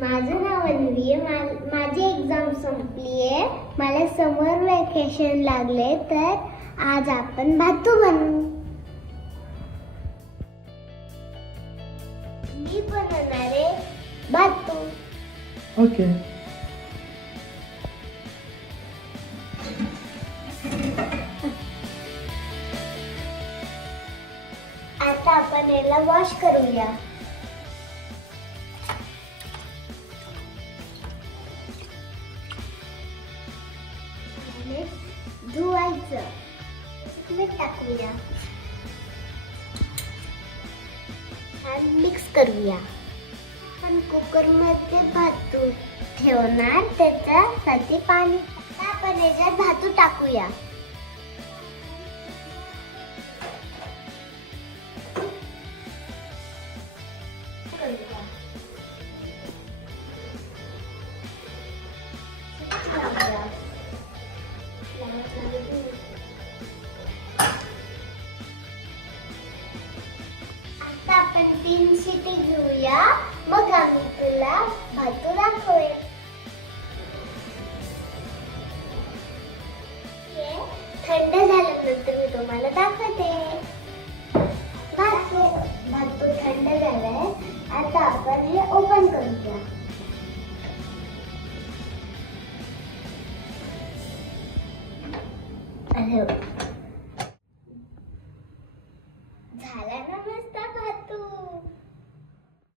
माझं नाव अन्वी आहे. माझी एक्झाम संपली आहे. मला समर वेकेशन लागले, तर आज आपण भातू बनवू. मी बनवणार आहे भातू. ओके. आता आपण याला वॉश करूया. धुवायचं. मीठ टाकूया. छान मिक्स करूया. आपण कुकरमध्ये भातू ठेवणार, त्याच्यासाठी पाणी. आता आपण याच्यात भातू टाकूया. आता आपण 3 शिटी घेऊया, मग आम्ही तुला भातू दाखवूया. हे थंड झाल्यानंतर मी तुम्हाला दाखवते. भातू थंड झालाय. आता आपण हे ओपन करूया. अरे